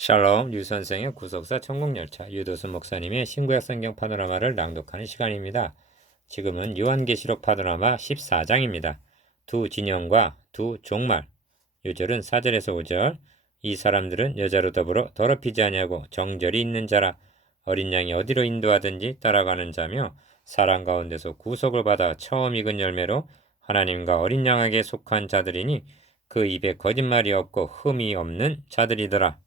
샬롬 류 선생의 구속사 천국열차 유도수 목사님의 신구약 성경 파노라마를 낭독하는 시간입니다. 지금은 요한계시록 파노라마 14장입니다. 두 진영과 두 종말. 요절은 4절에서 5절. 이 사람들은 여자로 더불어 더럽히지 아니하고 정절이 있는 자라. 어린 양이 어디로 인도하든지 따라가는 자며 사람 가운데서 구속을 받아 처음 익은 열매로 하나님과 어린 양에게 속한 자들이니 그 입에 거짓말이 없고 흠이 없는 자들이더라.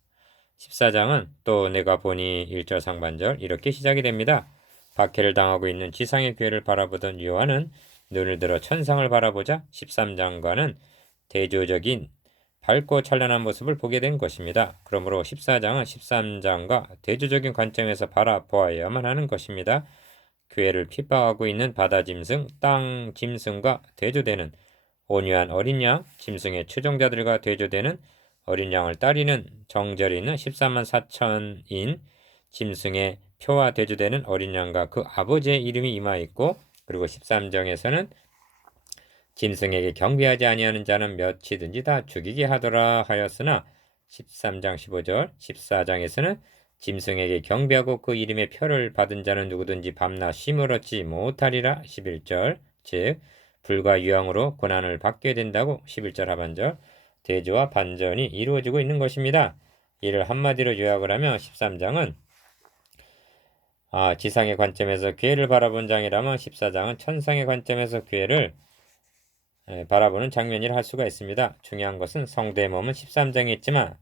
14장은 또 내가 보니 1절 상반절 이렇게 시작이 됩니다. 박해를 당하고 있는 지상의 교회를 바라보던 요한은 눈을 들어 천상을 바라보자 13장과는 대조적인 밝고 찬란한 모습을 보게 된 것입니다. 그러므로 14장은 13장과 대조적인 관점에서 바라보아야만 하는 것입니다. 교회를 핍박하고 있는 바다 짐승, 땅 짐승과 대조되는 온유한 어린 양, 짐승의 추종자들과 대조되는 어린 양을 따르는 정절이 있는 14만 4천인 짐승의 표와 대조되는 어린 양과 그 아버지의 이름이 임하있고, 그리고 13장에서는 짐승에게 경배하지 아니하는 자는 몇이든지 다 죽이게 하더라 하였으나 13장 15절 14장에서는 짐승에게 경배하고 그 이름의 표를 받은 자는 누구든지 밤낮 쉼을 얻지 못하리라 11절 즉 불과 유황으로 고난을 받게 된다고 11절 하반절 대조와 반전이 이루어지고 있는 것입니다. 이를 한마디로 요약을 하면 13장은 지상의 관점에서 교회를 바라본 장이라면 14장은 천상의 관점에서 교회를 바라보는 장면이라 할 수가 있습니다. 중요한 것은 성도의 몸은 13장에 있지만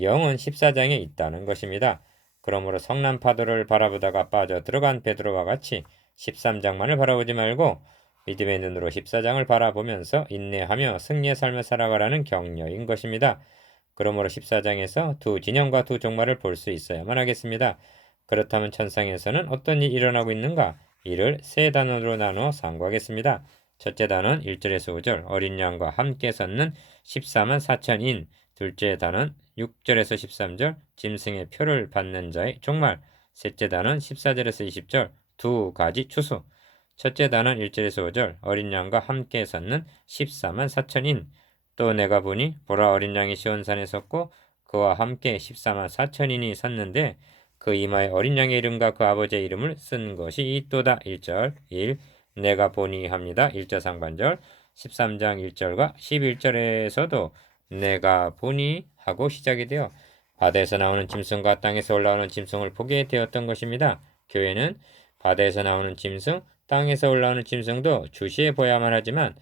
영은 14장에 있다는 것입니다. 그러므로 성난 파도를 바라보다가 빠져 들어간 베드로와 같이 13장만을 바라보지 말고 믿음의 눈으로 14장을 바라보면서 인내하며 승리의 삶을 살아가라는 격려인 것입니다. 그러므로 14장에서 두 진영과 두 종말을 볼 수 있어야만 하겠습니다. 그렇다면 천상에서는 어떤 일이 일어나고 있는가? 이를 세 단어로 나누어 상고하겠습니다. 첫째 단은 1절에서 5절 어린 양과 함께 섰는 14만 4천인. 둘째 단은 6절에서 13절 짐승의 표를 받는 자의 종말. 셋째 단은 14절에서 20절 두 가지 추수. 첫째 단은 1절에서 5절 어린 양과 함께 섰는 14만 4천인. 또 내가 보니 보라 어린 양이 시온산에 섰고 그와 함께 14만 4천인이 섰는데 그 이마에 어린 양의 이름과 그 아버지의 이름을 쓴 것이 있도다. 1절 1 내가 보니 합니다. 1절 상반절 13장 1절과 11절에서도 내가 보니 하고 시작이 되어 바다에서 나오는 짐승과 땅에서 올라오는 짐승을 보게 되었던 것입니다. 교회는 바다에서 나오는 짐승, 땅에서 올라오는 짐승도 주시해 보야만 하지만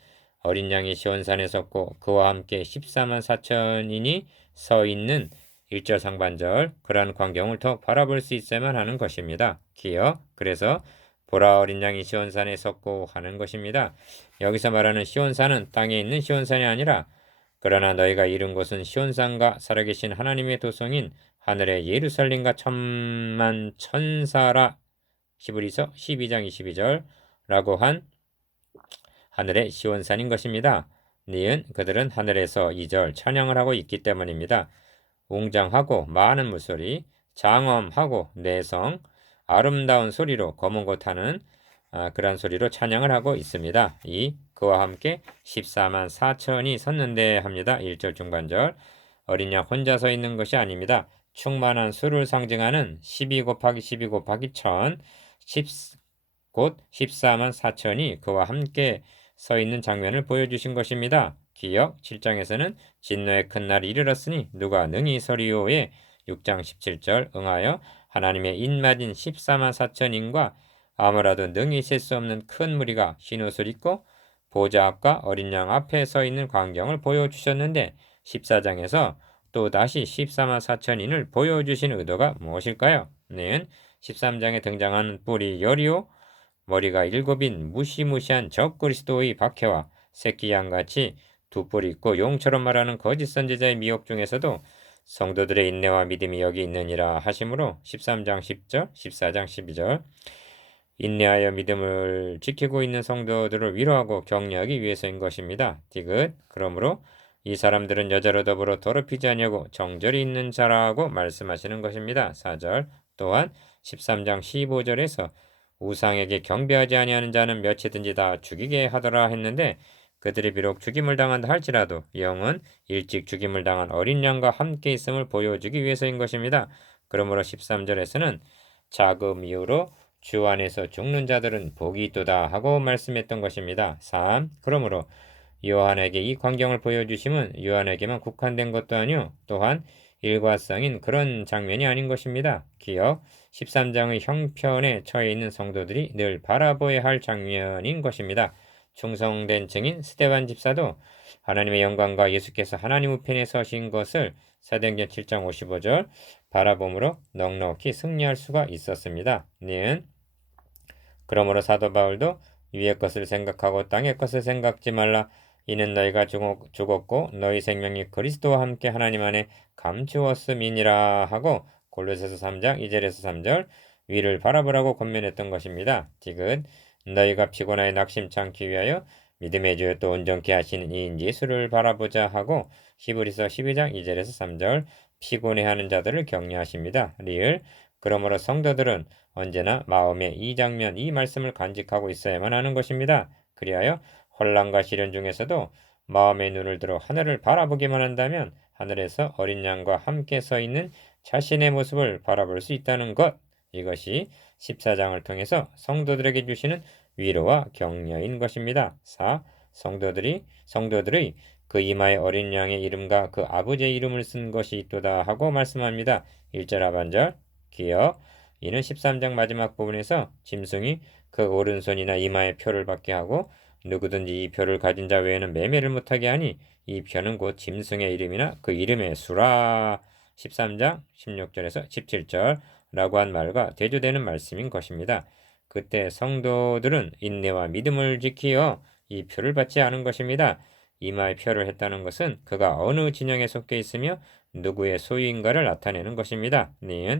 어린 양이 시온산에 섰고 그와 함께 14만 4천인이 서 있는 1절 상반절 그러한 광경을 더 바라볼 수 있어야만 하는 것입니다. 기억 그래서 보라 어린 양이 시온산에 섰고 하는 것입니다. 여기서 말하는 시온산은 땅에 있는 시온산이 아니라 그러나 너희가 이룬 곳은 시온산과 살아계신 하나님의 도성인 하늘의 예루살렘과 천만 천사라. 히브리서 12장 22절라고 한 하늘의 시온산인 것입니다. 니은 그들은 하늘에서 2절 찬양을 하고 있기 때문입니다. 웅장하고 많은 물소리, 장엄하고 내성, 아름다운 소리로 검은 곳 하는 그런 소리로 찬양을 하고 있습니다. 그와 함께 14만 4천이 섰는데 합니다. 1절 중반절 어린 양 혼자 서 있는 것이 아닙니다. 충만한 수를 상징하는 12 곱하기 12 곱하기 1000 곧 14만 4천이 그와 함께 서 있는 장면을 보여주신 것입니다. 기억 7장에서는 진노의 큰 날이 이르렀으니 누가 능히 서리오에 6장 17절 응하여 하나님의 인맞은 14만 4천인과 아무라도 능히 셀 수 없는 큰 무리가 흰 옷을 입고 보좌 앞과 어린 양 앞에 서 있는 광경을 보여주셨는데 14장에서 또 다시 14만 4천인을 보여주신 의도가 무엇일까요? 는 13장에 등장하는 뿔이 열이요 머리가 7인 무시무시한 적그리스도의 박해와 새끼 양같이 두 뿔이 있고 용처럼 말하는 거짓 선지자의 미혹 중에서도 성도들의 인내와 믿음이 여기 있느니라 하심으로 13장 10절 14장 12절 인내하여 믿음을 지키고 있는 성도들을 위로하고 격려하기 위해서인 것입니다. 디귿 그러므로 이 사람들은 여자로 더불어 더럽히지 아니하고 정절이 있는 자라고 말씀하시는 것입니다. 4절 또한 13장 15절에서 우상에게 경배하지 아니하는 자는 몇이든지 다 죽이게 하더라 했는데 그들이 비록 죽임을 당한다 할지라도 영은 일찍 죽임을 당한 어린 양과 함께 있음을 보여주기 위해서인 것입니다. 그러므로 13절에서는 자금 이후로 주 안에서 죽는 자들은 복이 있도다 하고 말씀했던 것입니다. 3. 그러므로 요한에게 이 광경을 보여주심은 요한에게만 국한된 것도 아니요 또한 일과성인 그런 장면이 아닌 것입니다. 기억 13장의 형편에 처해 있는 성도들이 늘 바라보아야 할 장면인 것입니다. 충성된 증인 스데반 집사도 하나님의 영광과 예수께서 하나님 우편에 서신 것을 사도행전 7장 55절 바라봄으로 넉넉히 승리할 수가 있었습니다. 그러므로 사도 바울도 위의 것을 생각하고 땅의 것을 생각지 말라. 이는 너희가 죽었고 너희 생명이 그리스도와 함께 하나님 안에 감추었음이니라 하고 골로새서 3장 2절에서 3절 위를 바라보라고 권면했던 것입니다. 지금 너희가 피곤하여 낙심치 않기 위하여 믿음의 주여 또 온전케 하시는 이인 예수를 바라보자 하고 히브리서 12장 2절에서 3절 피곤해하는 자들을 격려하십니다. 그러므로 성도들은 언제나 마음에 이 장면, 이 말씀을 간직하고 있어야만 하는 것입니다. 그리하여 혼란과 시련 중에서도 마음의 눈을 들어 하늘을 바라보기만 한다면 하늘에서 어린 양과 함께 서 있는 자신의 모습을 바라볼 수 있다는 것. 이것이 14장을 통해서 성도들에게 주시는 위로와 격려인 것입니다. 4. 성도들의 그 이마에 어린 양의 이름과 그 아버지의 이름을 쓴 것이 있도다 하고 말씀합니다. 1절 하반절 기억 이는 13장 마지막 부분에서 짐승이 그 오른손이나 이마에 표를 받게 하고 누구든지 이 표를 가진 자 외에는 매매를 못하게 하니 이 표는 곧 짐승의 이름이나 그 이름의 수라 13장 16절에서 17절 라고 한 말과 대조되는 말씀인 것입니다. 그때 성도들은 인내와 믿음을 지키어 이 표를 받지 않은 것입니다. 이마에 표를 했다는 것은 그가 어느 진영에 속해 있으며 누구의 소유인가를 나타내는 것입니다.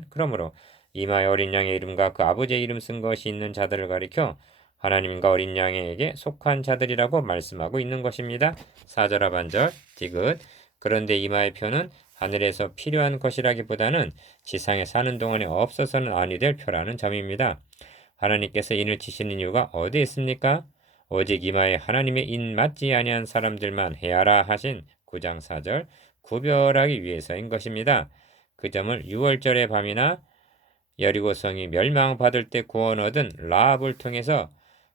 그러므로 이마에 어린 양의 이름과 그 아버지의 이름 쓴 것이 있는 자들을 가리켜 하나님과 어린 양에게 속한 자들이라고 말씀하고 있는 것입니다. 4절 하반절 디귿 그런데 이마의 표는 하늘에서 필요한 것이라기보다는 지상에 사는 동안에 없어서는 아니 될 표라는 점입니다. 하나님께서 인을 치시는 이유가 어디 있습니까? 오직 이마에 하나님의 인 맞지 아니한 사람들만 해야라 하신 9장 4절 구별하기 위해서인 것입니다. 그 점을 6월절의 밤이나 여리고성이 멸망받을 때 구원 얻은 라합을 통해서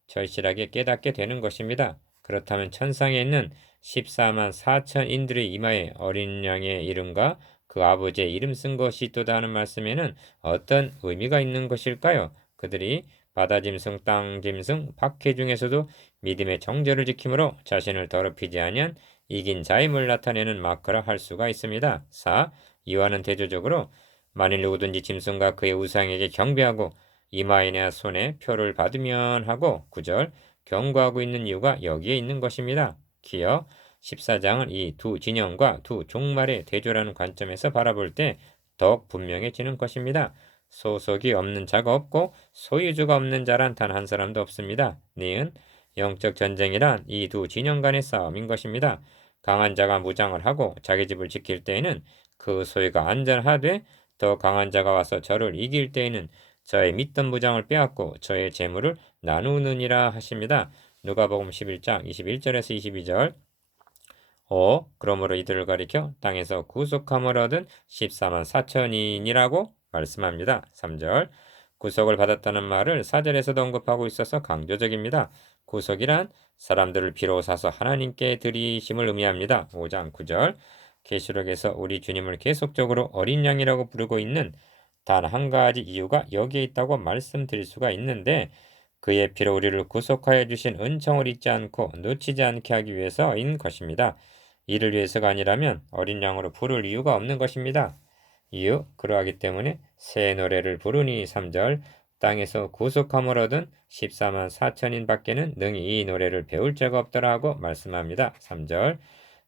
절실하게 깨닫게 되는 것입니다. 그렇다면 천상에 있는 14만 4천인들의 이마에 어린 양의 이름과 그 아버지의 이름 쓴 것이 있도다 하는 말씀에는 어떤 의미가 있는 것일까요? 그들이 바다짐승, 땅짐승, 박해 중에서도 믿음의 정절을 지킴으로 자신을 더럽히지 아니한 이긴 자임을 나타내는 마크라 할 수가 있습니다. 4. 이와는 대조적으로 만일 누구든지 짐승과 그의 우상에게 경배하고 이마에나 손에 표를 받으면 하고 9절 경고하고 있는 이유가 여기에 있는 것입니다. 기억 14장은 이 두 진영과 두 종말의 대조라는 관점에서 바라볼 때 더욱 분명해지는 것입니다. 소속이 없는 자가 없고 소유주가 없는 자란 단 한 사람도 없습니다. 영적 전쟁이란 이 두 진영 간의 싸움인 것입니다. 강한 자가 무장을 하고 자기 집을 지킬 때에는 그 소유가 안전하되 더 강한 자가 와서 저를 이길 때에는 저의 믿던 무장을 빼앗고 저의 재물을 나누느니라 하십니다. 누가복음 11장 21절에서 22절 5. 그러므로 이들을 가리켜 땅에서 구속함을 얻은 14만 4천인이라고 말씀합니다. 3절 구속을 받았다는 말을 4절에서도 언급하고 있어서 강조적입니다. 구속이란 사람들을 피로 사서 하나님께 드리심을 의미합니다. 5장 9절 계시록에서 우리 주님을 계속적으로 어린 양이라고 부르고 있는 단 한 가지 이유가 여기에 있다고 말씀드릴 수가 있는데 그의 피로 우리를 구속하여 주신 은총을 잊지 않고 놓치지 않게 하기 위해서인 것입니다. 이를 위해서가 아니라면 어린 양으로 부를 이유가 없는 것입니다. 이유 그러하기 때문에 새 노래를 부르니 3절 땅에서 구속함을 얻은 14만 4천인 밖에는 능히 이 노래를 배울 자가 없더라고 말씀합니다. 3절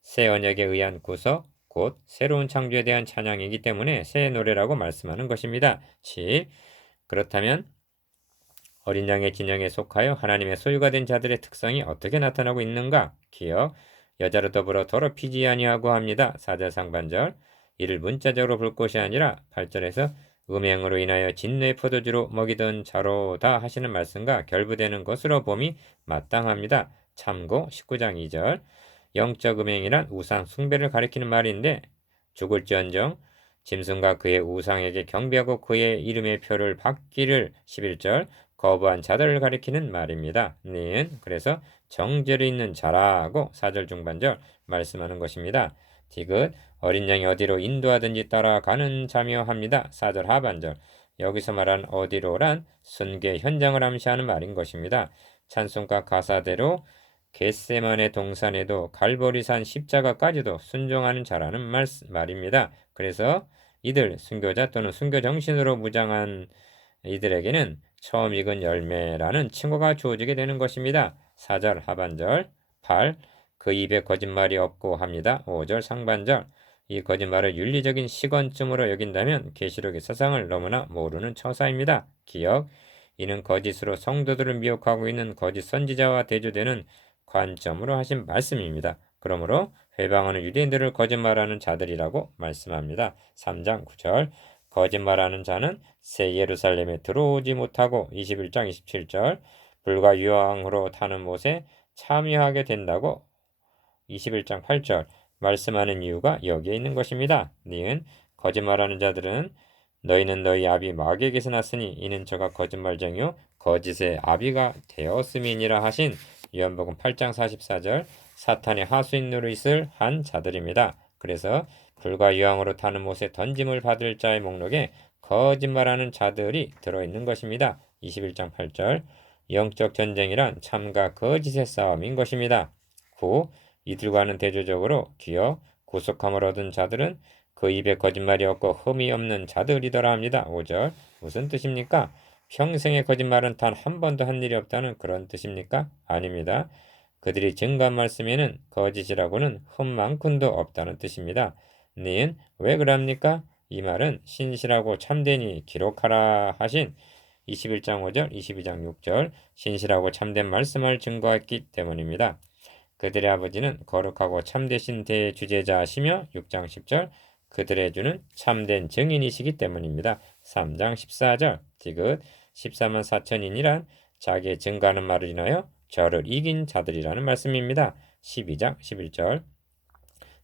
새 언약에 의한 구속 곧 새로운 창조에 대한 찬양이기 때문에 새 노래라고 말씀하는 것입니다. 7. 그렇다면 어린 양의 진영에 속하여 하나님의 소유가 된 자들의 특성이 어떻게 나타나고 있는가? 기억 여자로 더불어 더럽히지 아니하고 합니다. 4절 상반절 이를 문자적으로 볼 것이 아니라 8절에서 음행으로 인하여 진뇌 포도주로 먹이던 자로다 하시는 말씀과 결부되는 것으로 봄이 마땅합니다. 참고 19장 2절. 영적 음행이란 우상 숭배를 가리키는 말인데 죽을지언정 짐승과 그의 우상에게 경배하고 그의 이름의 표를 받기를 11절 거부한 자들을 가리키는 말입니다. 는 그래서 정죄를 있는 자라고 4절 중반절 말씀하는 것입니다. 디귿 어린 양이 어디로 인도하든지 따라가는 자며 합니다. 4절 하반절 여기서 말한 어디로란 순교 현장을 암시하는 말인 것입니다. 찬송가 가사대로 겟세마네 동산에도 갈보리산 십자가까지도 순종하는 자라는 말입니다. 그래서 이들 순교자 또는 순교 정신으로 무장한 이들에게는 처음 익은 열매라는 칭호가 주어지게 되는 것입니다. 4절 하반절 8. 그 입에 거짓말이 없고 합니다. 5절 상반절 이 거짓말을 윤리적인 시건쯤으로 여긴다면 계시록의 사상을 너무나 모르는 처사입니다. 기억 이는 거짓으로 성도들을 미혹하고 있는 거짓 선지자와 대조되는 관점으로 하신 말씀입니다. 그러므로 회방하는 유대인들을 거짓말하는 자들이라고 말씀합니다. 3장 9절 거짓말하는 자는 새 예루살렘에 들어오지 못하고 21장 27절 불과 유황으로 타는 못에 참여하게 된다고 21장 8절 말씀하는 이유가 여기에 있는 것입니다. 니은 거짓말하는 자들은 너희는 너희 아비 마귀에게서 났으니 이는 저가 거짓말쟁이요 거짓의 아비가 되었음이니라 하신 요한복음 8장 44절 사탄의 하수인 노릇을 한 자들입니다. 그래서 불과 유황으로 타는 못에 던짐을 받을 자의 목록에 거짓말하는 자들이 들어있는 것입니다. 21장 8절 영적 전쟁이란 참과 거짓의 싸움인 것입니다. 9. 이들과는 대조적으로 기억, 구속함을 얻은 자들은 그 입에 거짓말이 없고 흠이 없는 자들이더라 합니다. 5절 무슨 뜻입니까? 평생의 거짓말은 단 한 번도 한 일이 없다는 그런 뜻입니까? 아닙니다. 그들이 증거한 말씀에는 거짓이라고는 흠만큼도 없다는 뜻입니다. 니은 왜 그럽니까? 이 말은 신실하고 참되니 기록하라 하신 21장 5절, 22장 6절 신실하고 참된 말씀을 증거했기 때문입니다. 그들의 아버지는 거룩하고 참되신 대주제자시며 6장 10절 그들의 주는 참된 증인이시기 때문입니다. 3장 14절 디귿 14만 4천인이란 자기의 증거하는 말을 인하여 저를 이긴 자들이라는 말씀입니다. 12장 11절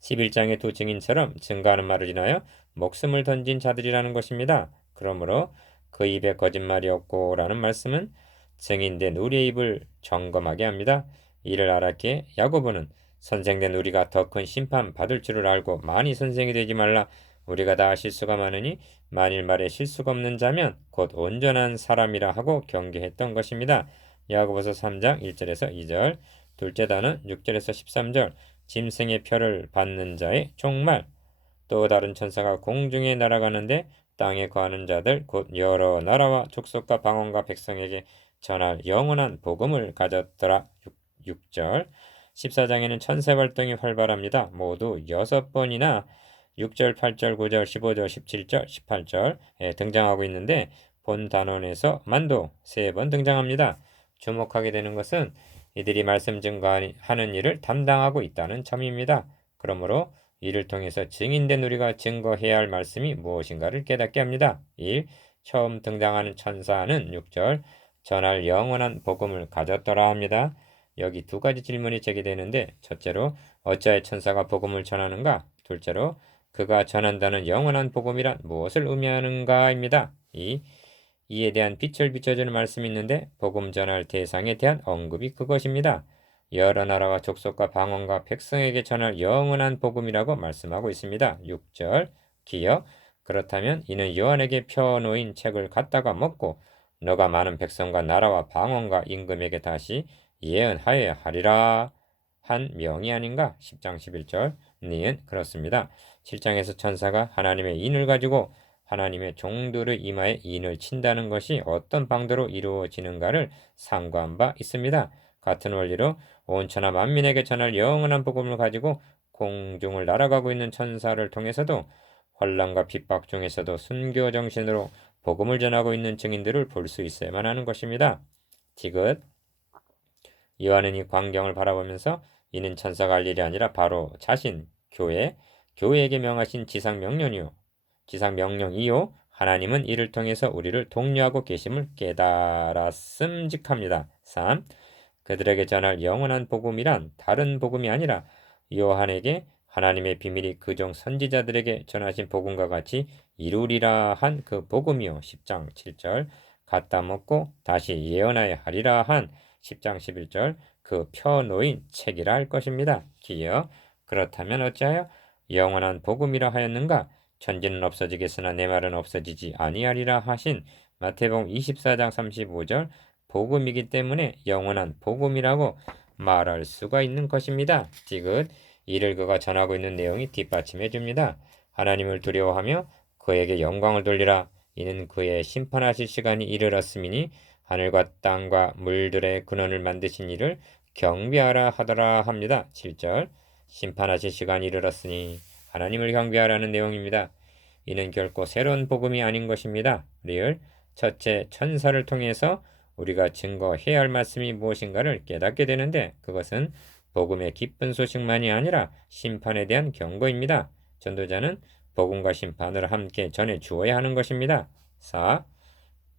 11장의 두 증인처럼 증거하는 말을 인하여 목숨을 던진 자들이라는 것입니다. 그러므로 그 입에 거짓말이 없고 라는 말씀은 증인된 우리의 입을 점검하게 합니다. 이를 알았기에 야고보는 선생된 우리가 더 큰 심판 받을 줄을 알고 많이 선생이 되지 말라. 우리가 다 실수가 많으니 만일 말에 실수가 없는 자면 곧 온전한 사람이라 하고 경계했던 것입니다. 야고보서 3장 1절에서 2절 둘째 단은 6절에서 13절 짐승의 표를 받는 자의 종말 또 다른 천사가 공중에 날아가는데 땅에 거하는 자들 곧 여러 나라와 족속과 방언과 백성에게 전할 영원한 복음을 가졌더라. 6절 14장에는 천사 활동이 활발합니다. 모두 6번이나 6절, 8절, 9절, 15절, 17절, 18절에 등장하고 있는데 본 단원에서 만도 3번 등장합니다. 주목하게 되는 것은 이들이 말씀 증거하는 일을 담당하고 있다는 점입니다. 그러므로 이를 통해서 증인된 우리가 증거해야 할 말씀이 무엇인가를 깨닫게 합니다. 1. 처음 등장하는 천사는 6절 전할 영원한 복음을 가졌더라 합니다. 여기 두 가지 질문이 제기되는데 첫째로 어찌하여 천사가 복음을 전하는가? 둘째로 그가 전한다는 영원한 복음이란 무엇을 의미하는가입니다. 이에 대한 빛을 비춰주는 말씀이 있는데 복음 전할 대상에 대한 언급이 그것입니다. 여러 나라와 족속과 방언과 백성에게 전할 영원한 복음이라고 말씀하고 있습니다. 6절 기억 그렇다면 이는 요한에게 펴놓인 책을 갖다가 먹고 너가 많은 백성과 나라와 방언과 임금에게 다시 예언하여야 하리라 한 명이 아닌가? 10장 11절 니은 그렇습니다. 7장에서 천사가 하나님의 인을 가지고 하나님의 종들의 이마에 인을 친다는 것이 어떤 방도로 이루어지는가를 상고한 바 있습니다. 같은 원리로 온 천하 만민에게 전할 영원한 복음을 가지고 공중을 날아가고 있는 천사를 통해서도 환난과 핍박 중에서도 순교 정신으로 복음을 전하고 있는 증인들을 볼 수 있어야만 하는 것입니다. 디귿 요한은 이 광경을 바라보면서 이는 천사가 할 일이 아니라 바로 자신 교회에게 명하신 지상명령이요 하나님은 이를 통해서 우리를 독려하고 계심을 깨달았음직합니다. 3. 그들에게 전할 영원한 복음이란 다른 복음이 아니라 요한에게 하나님의 비밀이 그종 선지자들에게 전하신 복음과 같이 이루리라 한 그 복음이요. 10장 7절 갖다 먹고 다시 예언하여 하리라 한 10장 11절 그 펴놓인 책이라 할 것입니다. 기여 그렇다면 어찌하여 영원한 복음이라 하였는가? 천지는 없어지겠으나 내 말은 없어지지 아니하리라 하신 마태복음 24장 35절 복음이기 때문에 영원한 복음이라고 말할 수가 있는 것입니다. 디귿 이를 그가 전하고 있는 내용이 뒷받침해 줍니다. 하나님을 두려워하며 그에게 영광을 돌리라. 이는 그의 심판하실 시간이 이르렀음이니 하늘과 땅과 물들의 근원을 만드신 이를 경배하라 하더라 합니다. 7절 심판하실 시간이 이르렀으니 하나님을 경배하라는 내용입니다. 이는 결코 새로운 복음이 아닌 것입니다. 리을 첫째 천사를 통해서 우리가 증거해야 할 말씀이 무엇인가를 깨닫게 되는데 그것은 복음의 기쁜 소식만이 아니라 심판에 대한 경고입니다. 전도자는 복음과 심판을 함께 전해 주어야 하는 것입니다. 4.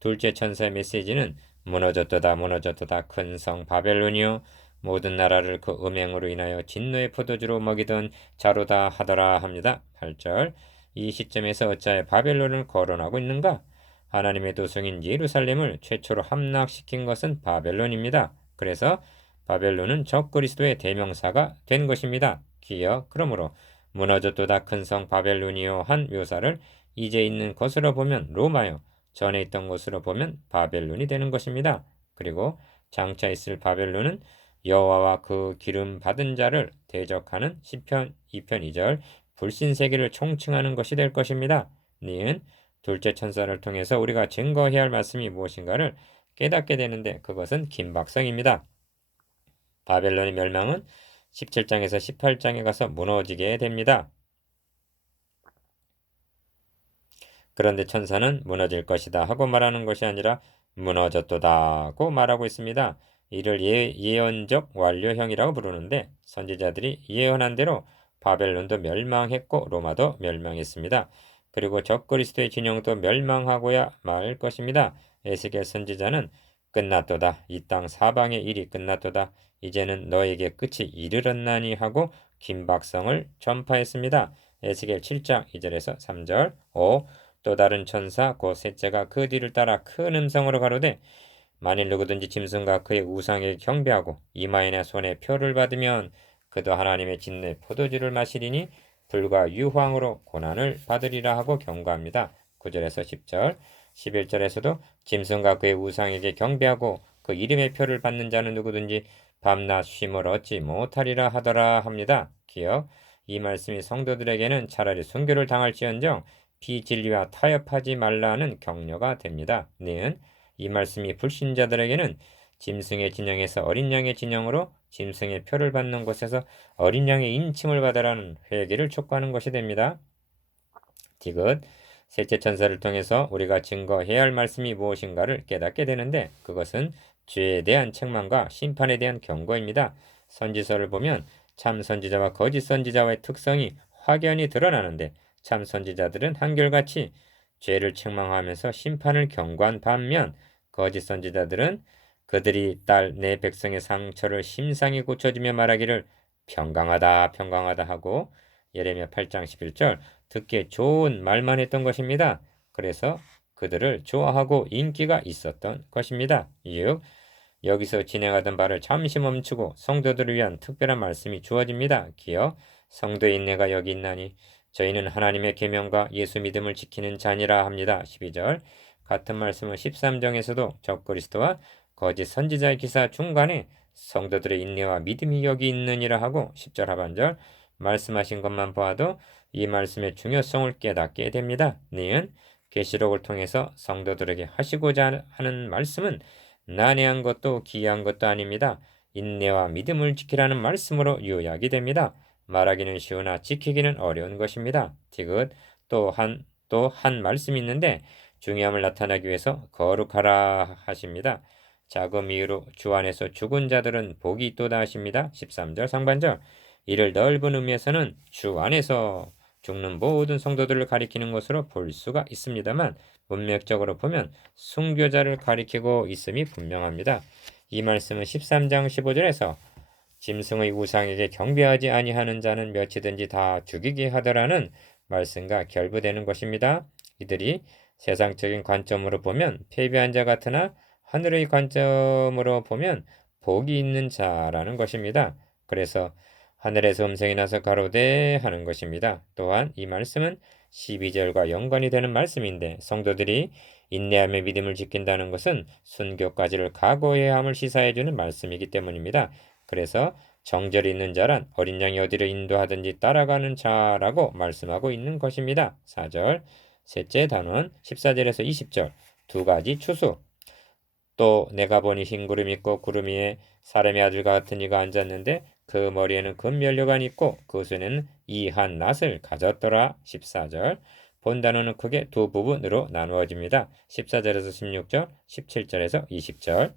둘째 천사의 메시지는 무너졌도다 무너졌도다 큰 성 바벨론이요 모든 나라를 그 음행으로 인하여 진노의 포도주로 먹이던 자로다 하더라 합니다. 8절 이 시점에서 어찌하여 바벨론을 거론하고 있는가? 하나님의 도성인 예루살렘을 최초로 함락시킨 것은 바벨론입니다. 그래서 바벨론은 적그리스도의 대명사가 된 것입니다. 기여 그러므로 무너졌도다 큰 성 바벨론이요 한 묘사를 이제 있는 것으로 보면 로마요 전에 있던 것으로 보면 바벨론이 되는 것입니다. 그리고 장차 있을 바벨론은 여호와와 그 기름 받은 자를 대적하는 시편 2편 2절 불신 세계를 총칭하는 것이 될 것입니다. 니은 둘째 천사를 통해서 우리가 증거해야 할 말씀이 무엇인가를 깨닫게 되는데 그것은 긴박성입니다. 바벨론의 멸망은 17장에서 18장에 가서 무너지게 됩니다. 그런데 천사는 무너질 것이다 하고 말하는 것이 아니라 무너졌도다고 말하고 있습니다. 이를 예언적 완료형이라고 부르는데 선지자들이 예언한 대로 바벨론도 멸망했고 로마도 멸망했습니다. 그리고 적그리스도의 진영도 멸망하고야 말 것입니다. 에스겔 선지자는 끝났도다. 이 땅 사방의 일이 끝났도다. 이제는 너에게 끝이 이르렀나니 하고 긴박성을 전파했습니다. 에스겔 7장 2절에서 3절 5. 또 다른 천사 곧 셋째가 그 뒤를 따라 큰 음성으로 가로되 만일 누구든지 짐승과 그의 우상에게 경배하고 이마에나 손에 표를 받으면 그도 하나님의 진노의 포도주를 마시리니 불과 유황으로 고난을 받으리라 하고 경고합니다. 9절에서 10절 11절에서도 짐승과 그의 우상에게 경배하고 그 이름의 표를 받는 자는 누구든지 밤낮 쉼을 얻지 못하리라 하더라 합니다. 기억 이 말씀이 성도들에게는 차라리 순교를 당할지언정 비진리와 타협하지 말라는 격려가 됩니다. 는 이 말씀이 불신자들에게는 짐승의 진영에서 어린 양의 진영으로 짐승의 표를 받는 곳에서 어린 양의 인침을 받으라는 회개를 촉구하는 것이 됩니다. 디귿 셋째 천사를 통해서 우리가 증거해야 할 말씀이 무엇인가를 깨닫게 되는데 그것은 죄에 대한 책망과 심판에 대한 경고입니다. 선지서를 보면 참 선지자와 거짓 선지자와의 특성이 확연히 드러나는데 참 선지자들은 한결같이 죄를 책망하면서 심판을 경고한 반면 거짓 선지자들은 그들이 딸 내 백성의 상처를 심상히 고쳐주며 말하기를 평강하다 평강하다 하고 예레미야 8장 11절 듣기에 좋은 말만 했던 것입니다. 그래서 그들을 좋아하고 인기가 있었던 것입니다. 이유 여기서 진행하던 바를 잠시 멈추고 성도들을 위한 특별한 말씀이 주어집니다. 기여 성도의 인내가 여기 있나니 저희는 하나님의 계명과 예수 믿음을 지키는 자니라 합니다. 12절 같은 말씀은 13장에서도 적그리스도와 거짓 선지자의 기사 중간에 성도들의 인내와 믿음이 여기 있느니라 하고 10절 하반절 말씀하신 것만 보아도 이 말씀의 중요성을 깨닫게 됩니다. 니은 계시록을 통해서 성도들에게 하시고자 하는 말씀은 난해한 것도 기이한 것도 아닙니다. 인내와 믿음을 지키라는 말씀으로 요약이 됩니다. 말하기는 쉬우나 지키기는 어려운 것입니다. 디귿 또 한 말씀이 있는데 중요함을 나타내기 위해서 거룩하라 하십니다. 자금 이유로 주 안에서 죽은 자들은 복이 있도다 하십니다. 13절 상반절 이를 넓은 의미에서는 주 안에서 죽는 모든 성도들을 가리키는 것으로 볼 수가 있습니다만 문맥적으로 보면 순교자를 가리키고 있음이 분명합니다. 이 말씀은 13장 15절에서 짐승의 우상에게 경배하지 아니하는 자는 몇이든지 다 죽이게 하더라는 말씀과 결부되는 것입니다. 이들이 세상적인 관점으로 보면 패배한 자 같으나 하늘의 관점으로 보면 복이 있는 자라는 것입니다. 그래서 하늘에서 음성이 나서 가로되 하는 것입니다. 또한 이 말씀은 12절과 연관이 되는 말씀인데 성도들이 인내하며 믿음을 지킨다는 것은 순교까지를 각오해야 함을 시사해주는 말씀이기 때문입니다. 그래서 정절이 있는 자란 어린 양이 어디로 인도하든지 따라가는 자라고 말씀하고 있는 것입니다. 4절 셋째 단원 14절에서 20절 두 가지 추수. 또 내가 보니 흰 구름이 있고 구름 위에 사람의 아들 같은 이가 앉았는데 그 머리에는 금면류관이 있고 그 손에는 이한 낫을 가졌더라. 14절 본 단어는 크게 두 부분으로 나누어집니다. 14절에서 16절, 17절에서 20절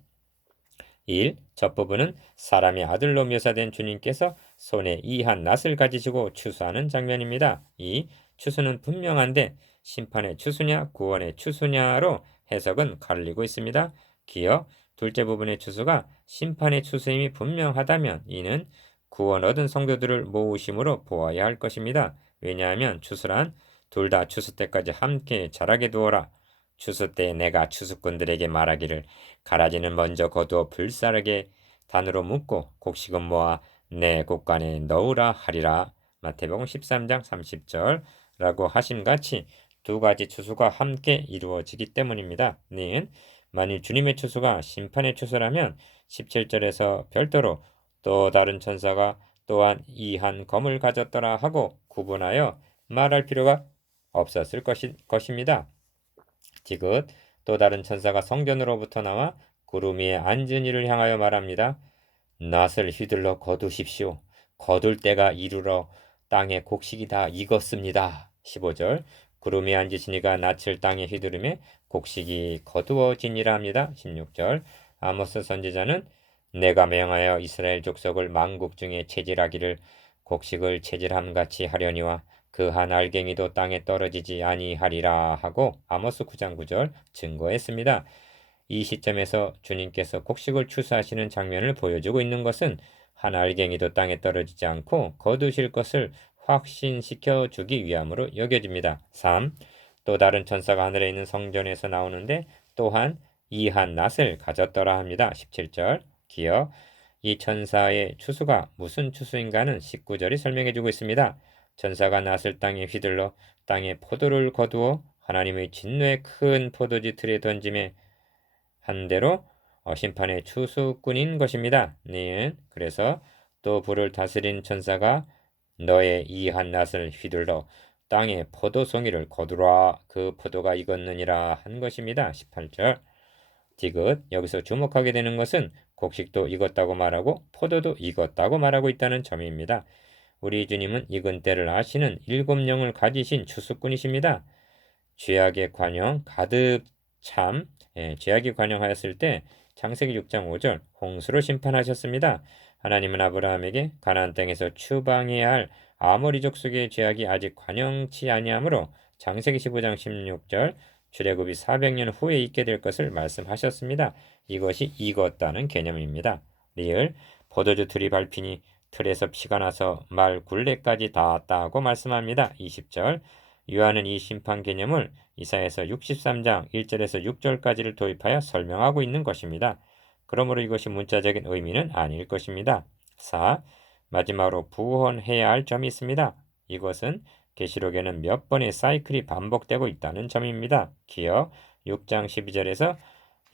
1. 첫 부분은 사람의 아들로 묘사된 주님께서 손에 이한 낫을 가지시고 추수하는 장면입니다. 2. 추수는 분명한데 심판의 추수냐 구원의 추수냐로 해석은 갈리고 있습니다. 기어 둘째 부분의 추수가 심판의 추수임이 분명하다면 이는 구원 얻은 성도들을 모으심으로 보아야 할 것입니다. 왜냐하면 추수란 둘 다 추수 때까지 함께 자라게 두어라. 추수 때 내가 추수꾼들에게 말하기를 가라지는 먼저 거두어 불사르게 단으로 묶고 곡식은 모아 내 곡간에 넣으라 하리라. 마태복음 13장 30절라고 하심같이 두 가지 추수가 함께 이루어지기 때문입니다. 는 만일 주님의 추수가 심판의 추수라면 17절에서 별도로 또 다른 천사가 또한 이 한 검을 가졌더라 하고 구분하여 말할 필요가 없었을 것입니다. 지긋 또 다른 천사가 성전으로부터 나와 구름 위에 앉은 이를 향하여 말합니다. 낫을 휘둘러 거두십시오. 거둘 때가 이르러 땅에 곡식이 다 익었습니다. 15절 구름 위에 앉으신 이가 낫을 땅에 휘두르매 곡식이 거두어지니라 합니다. 16절 아모스 선지자는 내가 명하여 이스라엘 족속을 만국 중에 체질하기를 곡식을 체질함같이 하려니와 그 한 알갱이도 땅에 떨어지지 아니하리라 하고 아모스 9장 9절 증거했습니다. 이 시점에서 주님께서 곡식을 추수하시는 장면을 보여주고 있는 것은 한 알갱이도 땅에 떨어지지 않고 거두실 것을 확신시켜 주기 위함으로 여겨집니다. 3. 또 다른 천사가 하늘에 있는 성전에서 나오는데 또한 이 한 낫을 가졌더라 합니다. 17절 기어 이 천사의 추수가 무슨 추수인가는 19절이 설명해주고 있습니다. 천사가 낫을 땅에 휘둘러 땅에 포도를 거두어 하나님의 진노의 큰 포도주 틀에 던짐에 한 대로 심판의 추수꾼인 것입니다. 네. 그래서 또 불을 다스린 천사가 너의 이 한 낫을 휘둘러 땅에 포도송이를 거두라 그 포도가 익었느니라 한 것입니다. 18절 디귿 여기서 주목하게 되는 것은 곡식도 익었다고 말하고 포도도 익었다고 말하고 있다는 점입니다. 우리 주님은 익은 때를 아시는 일곱 영을 가지신 추수꾼이십니다. 죄악의 관영 가득 참 죄악이 관영하였을 때 창세기 6장 5절 홍수로 심판하셨습니다. 하나님은 아브라함에게 가나안 땅에서 추방해야 할 아모리 족속의 죄악이 아직 관영치 아니하므로 창세기 15장 16절 출애굽이 400년 후에 있게 될 것을 말씀하셨습니다. 이것이 익었다는 개념입니다. 리을 포도주 틀이 밟히니 틀에서 피가 나서 말 굴레까지 닿았다고 말씀합니다. 20절 요한은 이 심판 개념을 이사야서 63장 1절에서 6절까지를 도입하여 설명하고 있는 것입니다. 그러므로 이것이 문자적인 의미는 아닐 것입니다. 4. 마지막으로 부언해야 할 점이 있습니다. 이것은 계시록에는 몇 번의 사이클이 반복되고 있다는 점입니다. 기어 6장 12절에서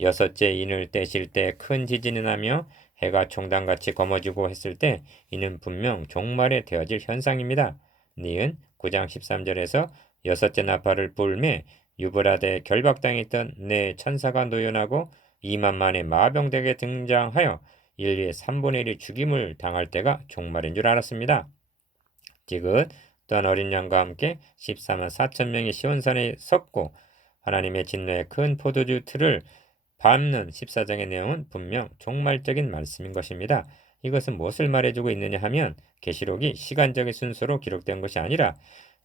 여섯째 인을 떼실 때 큰 지진이 나며 해가 총단같이 검어지고 했을 때 이는 분명 종말에 되어질 현상입니다. 니은 9장 13절에서 여섯째 나팔을 불매 유브라데 결박당했던 네 천사가 노연하고 2만 만의 마병대에 등장하여 인류의 3분의 1이 죽임을 당할 때가 종말인 줄 알았습니다. 지금 또한 어린 양과 함께 14만 4천 명이 시온산에 섰고 하나님의 진노의 큰 포도주 틀을 밟는 14장의 내용은 분명 종말적인 말씀인 것입니다. 이것은 무엇을 말해주고 있느냐 하면 계시록이 시간적인 순서로 기록된 것이 아니라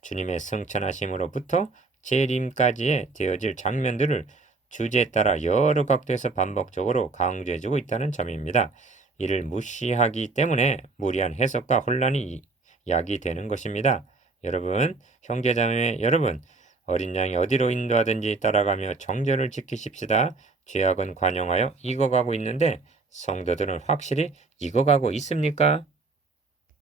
주님의 승천하심으로부터 재림까지의 되어질 장면들을 주제에 따라 여러 각도에서 반복적으로 강조해주고 있다는 점입니다. 이를 무시하기 때문에 무리한 해석과 혼란이 야기되는 것입니다. 여러분, 형제자매 여러분, 어린 양이 어디로 인도하든지 따라가며 정절을 지키십시다. 죄악은 관영하여 익어가고 있는데 성도들은 확실히 익어가고 있습니까?